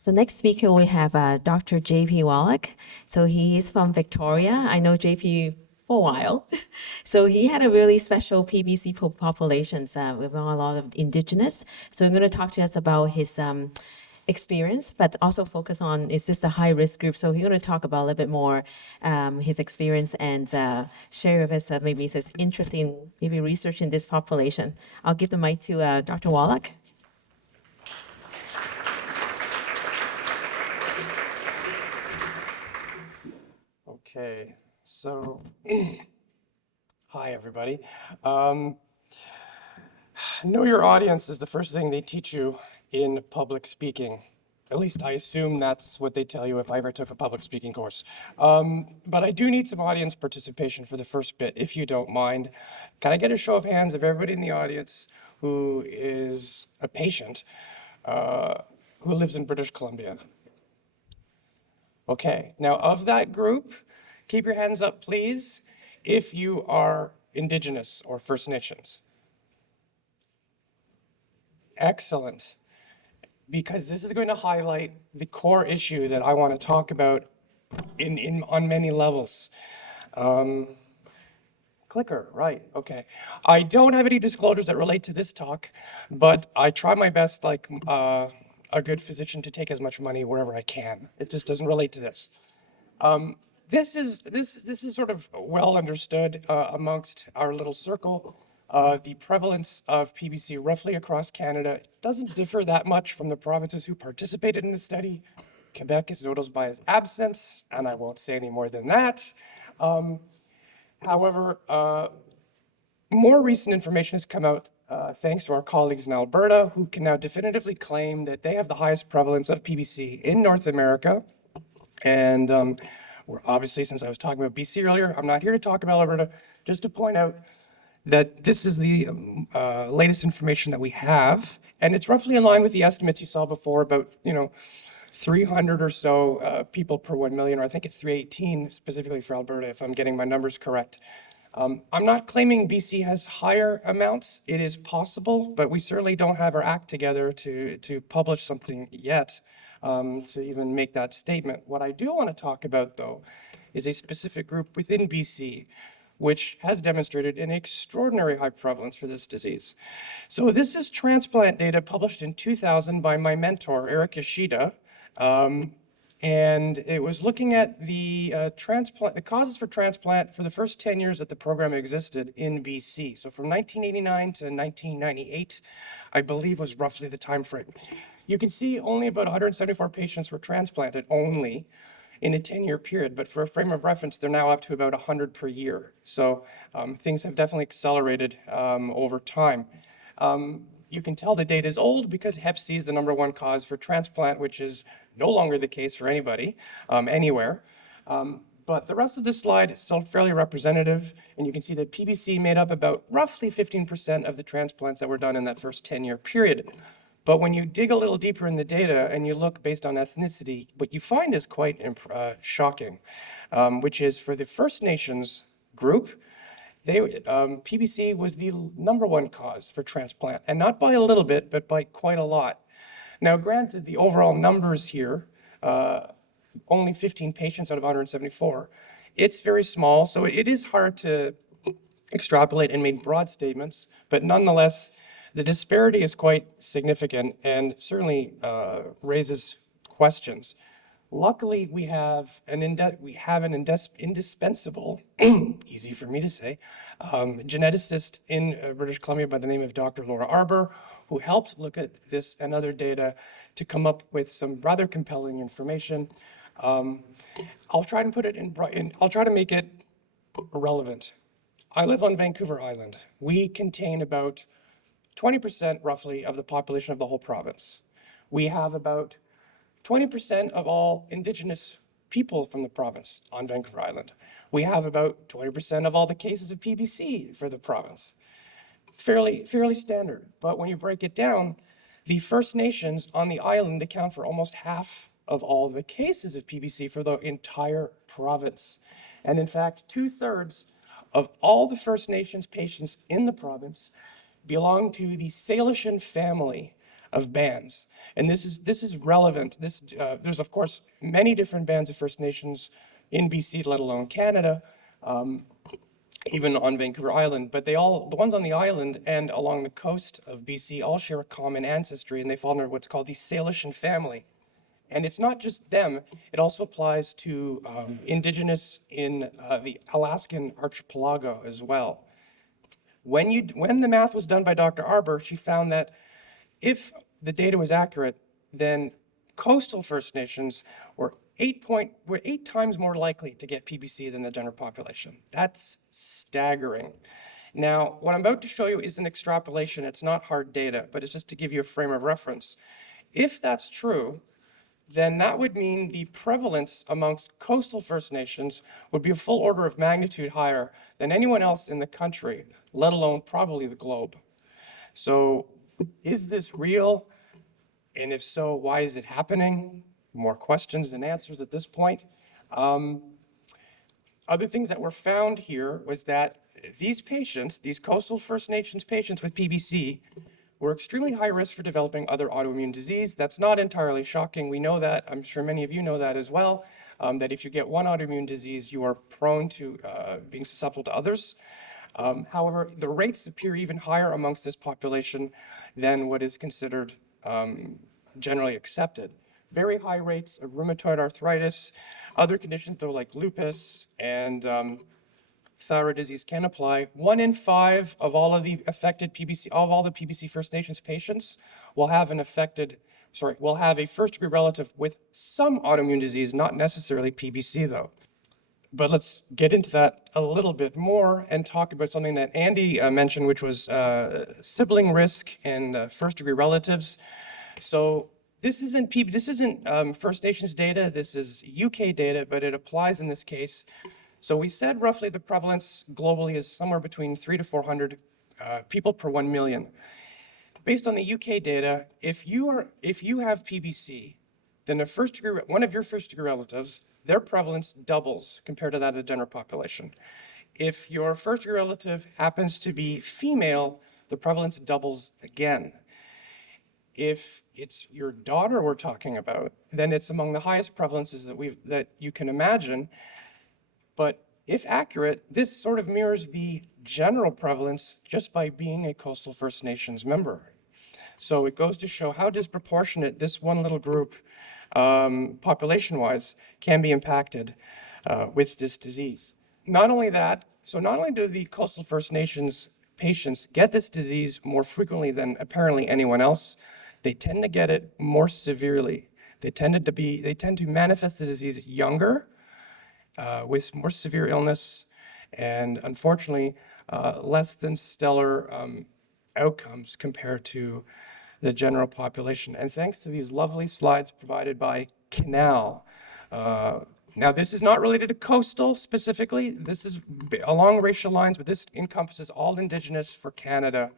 So next speaker we have Dr. JP Wallach. So he is from Victoria. I know JP for a while. So he had a really special PBC populations with a lot of indigenous. So I'm going to talk to us about his experience, but also focus on, is this a high risk group? So he's going to talk about a little bit more his experience and share with us maybe some interesting maybe research in this population. I'll give the mic to Dr. Wallach. Okay, so hi everybody. Know your audience is the first thing they teach you in public speaking. At least I assume that's what they tell you if I ever took a public speaking course. But I do need some audience participation for the first bit, if you don't mind. Can I get a show of hands of everybody in the audience who is a patient who lives in British Columbia? Okay, now of that group, keep your hands up, please, if you are Indigenous or First Nations. Excellent, because this is going to highlight the core issue that I want to talk about on many levels. Clicker, right, okay. I don't have any disclosures that relate to this talk, but I try my best, like a good physician, to take as much money wherever I can. It just doesn't relate to this. This is sort of well understood amongst our little circle. The prevalence of PBC roughly across Canada doesn't differ that much from the provinces who participated in the study. Quebec is notable by its absence, and I won't say any more than that. However, more recent information has come out thanks to our colleagues in Alberta, who can now definitively claim that they have the highest prevalence of PBC in North America. And we're obviously, since I was talking about BC earlier, I'm not here to talk about Alberta, just to point out that this is the latest information that we have, and it's roughly in line with the estimates you saw before about, 300 or so people per 1 million, or I think it's 318 specifically for Alberta, if I'm getting my numbers correct. I'm not claiming BC has higher amounts. It is possible, but we certainly don't have our act together to publish something yet to even make that statement. What I do want to talk about, though, is a specific group within BC which has demonstrated an extraordinary high prevalence for this disease. So this is transplant data published in 2000 by my mentor, Eric Ishida. And it was looking at the the causes for transplant for the first 10 years that the program existed in BC. So from 1989 to 1998, I believe was roughly the time frame. You can see only about 174 patients were transplanted only in a 10-year period, but for a frame of reference, they're now up to about 100 per year. So things have definitely accelerated over time. You can tell the data is old because Hep C is the #1 cause for transplant, which is no longer the case for anybody, anywhere. But the rest of this slide is still fairly representative, and you can see that PBC made up about roughly 15% of the transplants that were done in that first 10-year period. But when you dig a little deeper in the data and you look based on ethnicity, what you find is quite shocking, which is for the First Nations group, PBC was the #1 cause for transplant, and not by a little bit, but by quite a lot. Now, granted, the overall numbers here, only 15 patients out of 174, it's very small, so it is hard to extrapolate and make broad statements, but nonetheless, the disparity is quite significant and certainly raises questions. Luckily, we have an indispensable, easy for me to say, geneticist in British Columbia by the name of Dr. Laura Arbour, who helped look at this and other data to come up with some rather compelling information. I'll try to put it I'll try to make it relevant. I live on Vancouver Island. We contain about 20% roughly of the population of the whole province. We have about 20% of all Indigenous people from the province on Vancouver Island. We have about 20% of all the cases of PBC for the province. Fairly standard, but when you break it down, the First Nations on the island account for almost half of all the cases of PBC for the entire province. And in fact, 2/3 of all the First Nations patients in the province belong to the Salishan family of bands. And this is relevant. There's of course many different bands of First Nations in BC, let alone Canada, even on Vancouver Island. But the ones on the island and along the coast of BC all share a common ancestry, and they fall under what's called the Salishan family. And it's not just them, it also applies to Indigenous in the Alaskan archipelago as well. When the math was done by Dr. Arbour, she found that if the data was accurate, then coastal First Nations were 8 times more likely to get PBC than the general population. That's staggering. Now, what I'm about to show you is an extrapolation. It's not hard data, but it's just to give you a frame of reference. If that's true, then that would mean the prevalence amongst coastal First Nations would be a full order of magnitude higher than anyone else in the country, let alone probably the globe. So is this real? And if so, why is it happening? More questions than answers at this point. Other things that were found here was that these patients, these coastal First Nations patients with PBC, were extremely high risk for developing other autoimmune disease. That's not entirely shocking. We know that. I'm sure many of you know that as well, that if you get one autoimmune disease, you are prone to being susceptible to others. However, the rates appear even higher amongst this population than what is considered generally accepted. Very high rates of rheumatoid arthritis. Other conditions, though, like lupus and thyroid disease can apply. 1 in 5 of all of the affected PBC, of all the PBC First Nations patients will have will have a first-degree relative with some autoimmune disease, not necessarily PBC though. But let's get into that a little bit more and talk about something that Andy mentioned, which was sibling risk and first-degree relatives. So this isn't First Nations data, this is UK data, but it applies in this case. So we said roughly the prevalence globally is somewhere between 300 to 400 people per 1 million. Based on the UK data, if you have PBC, then one of your first-degree relatives, their prevalence doubles compared to that of the general population. If your first-degree relative happens to be female, the prevalence doubles again. If it's your daughter we're talking about, then it's among the highest prevalences that you can imagine. But if accurate, this sort of mirrors the general prevalence just by being a coastal First Nations member. So it goes to show how disproportionate this one little group, population-wise, can be impacted with this disease. Not only do the coastal First Nations patients get this disease more frequently than apparently anyone else, they tend to get it more severely. They tend to manifest the disease younger, with more severe illness, and unfortunately, less than stellar outcomes compared to the general population. And thanks to these lovely slides provided by Canal. Now, this is not related to coastal specifically. This is along racial lines, but this encompasses all Indigenous for Canada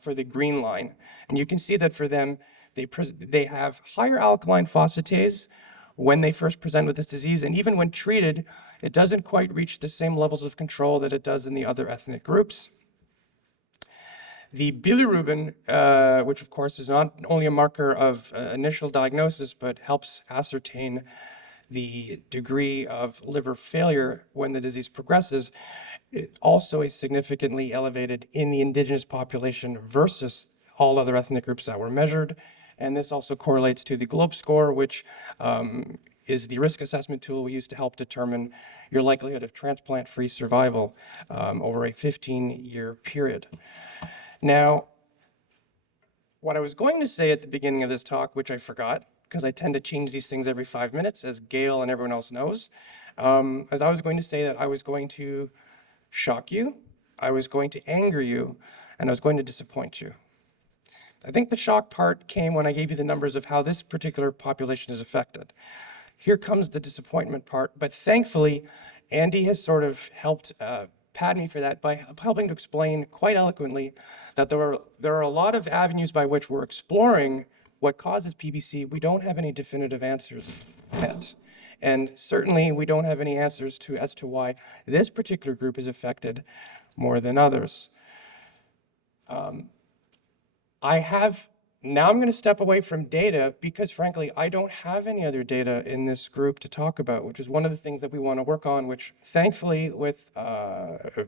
for the green line. And you can see that for them, they have higher alkaline phosphatase when they first present with this disease, and even when treated, it doesn't quite reach the same levels of control that it does in the other ethnic groups. The bilirubin, which of course is not only a marker of initial diagnosis, but helps ascertain the degree of liver failure when the disease progresses, also is significantly elevated in the Indigenous population versus all other ethnic groups that were measured. And this also correlates to the GLOBE score, which is the risk assessment tool we use to help determine your likelihood of transplant-free survival over a 15-year period. Now, what I was going to say at the beginning of this talk, which I forgot, because I tend to change these things every 5 minutes, as Gail and everyone else knows, as I was going to say that I was going to shock you, I was going to anger you, and I was going to disappoint you. I think the shock part came when I gave you the numbers of how this particular population is affected. Here comes the disappointment part, but thankfully, Andy has sort of helped pad me for that by helping to explain quite eloquently that there are a lot of avenues by which we're exploring what causes PBC. We don't have any definitive answers yet. And certainly we don't have any answers as to why this particular group is affected more than others. I have Now I'm going to step away from data because, frankly, I don't have any other data in this group to talk about, which is one of the things that we want to work on, which thankfully with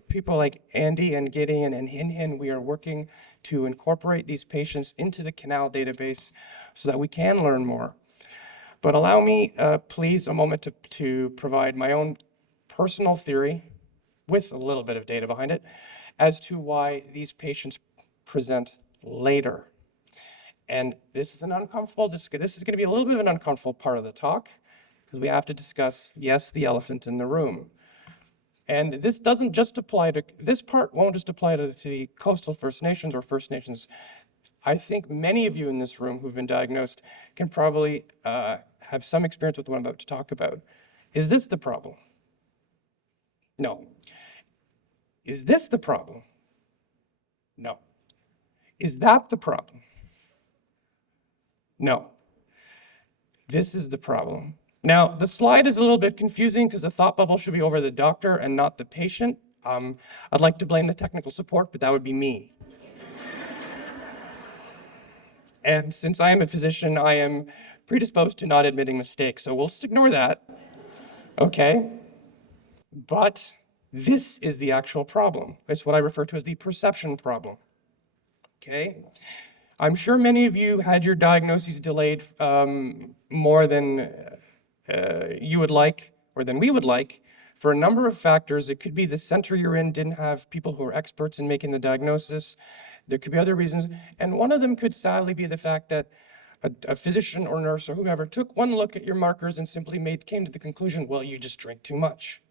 people like Andy and Gideon and Hin, we are working to incorporate these patients into the CANAL database so that we can learn more. But allow me, please, a moment to provide my own personal theory with a little bit of data behind it as to why these patients present later. And this is an uncomfortable, this is going to be a little bit of an uncomfortable part of the talk because we have to discuss, yes, the elephant in the room. And this doesn't just apply to, this part won't just apply to the coastal First Nations or First Nations. I think many of you in this room who've been diagnosed can probably have some experience with what I'm about to talk about. Is this the problem? No. Is this the problem? No. Is that the problem? No. This is the problem. Now, the slide is a little bit confusing because the thought bubble should be over the doctor and not the patient. I'd like to blame the technical support, but that would be me. And since I am a physician, I am predisposed to not admitting mistakes, so we'll just ignore that. Okay? But this is the actual problem. It's what I refer to as the perception problem. Okay? I'm sure many of you had your diagnoses delayed more than you would like or than we would like for a number of factors. It could be the center you're in didn't have people who are experts in making the diagnosis. There could be other reasons. And one of them could sadly be the fact that a physician or nurse or whomever took one look at your markers and simply came to the conclusion, well, you just drink too much.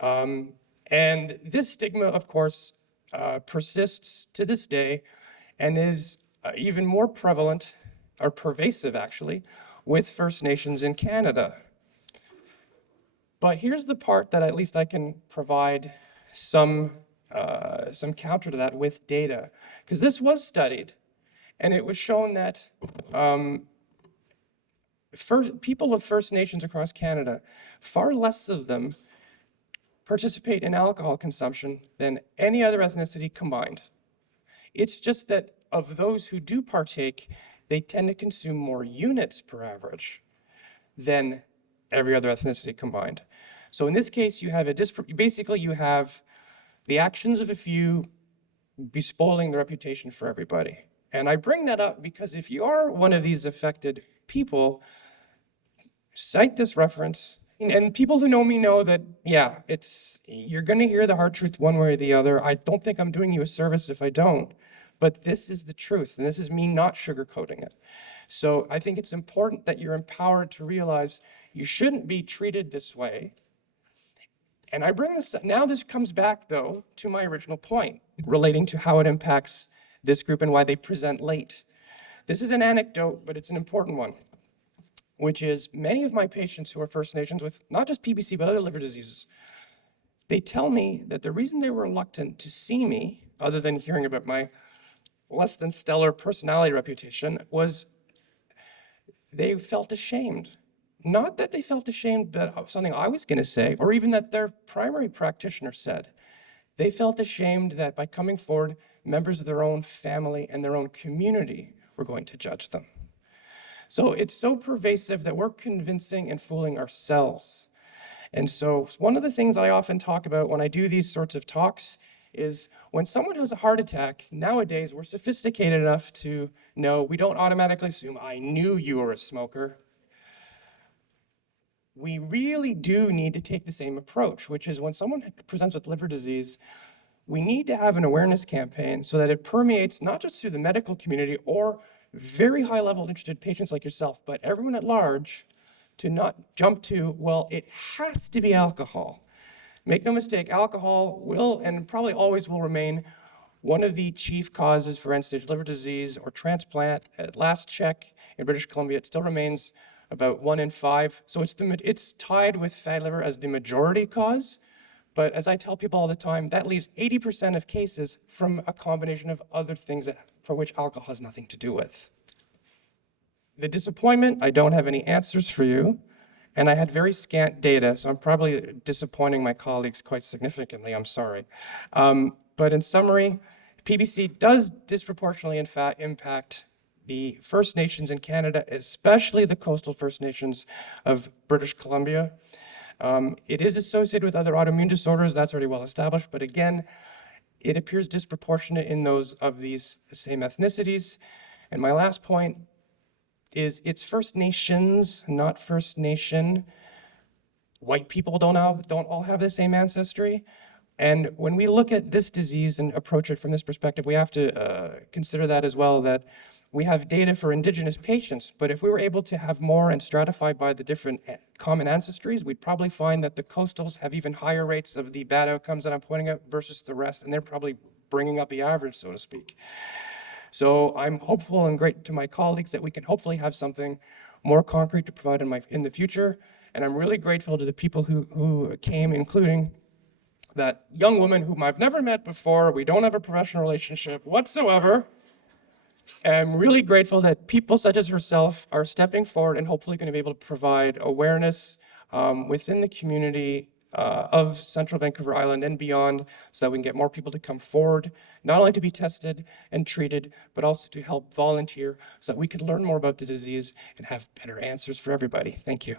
And this stigma, of course, persists to this day and is even more prevalent, or pervasive actually, with First Nations in Canada. But here's the part that at least I can provide some counter to that with data. Because this was studied, and it was shown that people of First Nations across Canada, far less of them participate in alcohol consumption than any other ethnicity combined. It's just that of those who do partake, they tend to consume more units per average than every other ethnicity combined. So in this case, you have basically you have the actions of a few bespoiling the reputation for everybody. And I bring that up because if you are one of these affected people, cite this reference. And people who know me know that, yeah, you're going to hear the hard truth one way or the other. I don't think I'm doing you a service if I don't. But this is the truth, and this is me not sugarcoating it. So I think it's important that you're empowered to realize you shouldn't be treated this way. And I bring this up. Now this comes back, though, to my original point relating to how it impacts this group and why they present late. This is an anecdote, but it's an important one, which is many of my patients who are First Nations with not just PBC, but other liver diseases, they tell me that the reason they were reluctant to see me, other than hearing about my less than stellar personality reputation, was they felt ashamed. Not that they felt ashamed of something I was going to say, or even that their primary practitioner said. They felt ashamed that by coming forward, members of their own family and their own community were going to judge them. So it's so pervasive that we're convincing and fooling ourselves. And so one of the things I often talk about when I do these sorts of talks is when someone has a heart attack, nowadays we're sophisticated enough to know we don't automatically assume, I knew you were a smoker. We really do need to take the same approach, which is when someone presents with liver disease, we need to have an awareness campaign so that it permeates not just through the medical community or very high-level interested patients like yourself, but everyone at large, to not jump to, well, it has to be alcohol. Make no mistake, alcohol will and probably always will remain one of the chief causes for end-stage liver disease or transplant. At last check in British Columbia, it still remains about 1 in 5. So it's tied with fatty liver as the majority cause. But as I tell people all the time, that leaves 80% of cases from a combination of other things for which alcohol has nothing to do with. The disappointment, I don't have any answers for you. And I had very scant data, so I'm probably disappointing my colleagues quite significantly, I'm sorry. But in summary, PBC does disproportionately impact the First Nations in Canada, especially the coastal First Nations of British Columbia. It is associated with other autoimmune disorders, that's already well established, but again, it appears disproportionate in those of these same ethnicities. And my last point is it's First Nations, not First Nation. White people don't all have the same ancestry. And when we look at this disease and approach it from this perspective, we have to consider that as well, that we have data for Indigenous patients, but if we were able to have more and stratify by the different common ancestries, we'd probably find that the coastals have even higher rates of the bad outcomes that I'm pointing out versus the rest, and they're probably bringing up the average, so to speak. So I'm hopeful and great to my colleagues that we can hopefully have something more concrete to provide in the future, and I'm really grateful to the people who came, including that young woman whom I've never met before. We don't have a professional relationship whatsoever. I'm really grateful that people such as herself are stepping forward and hopefully going to be able to provide awareness within the community of Central Vancouver Island and beyond, so that we can get more people to come forward, not only to be tested and treated, but also to help volunteer so that we can learn more about the disease and have better answers for everybody. Thank you.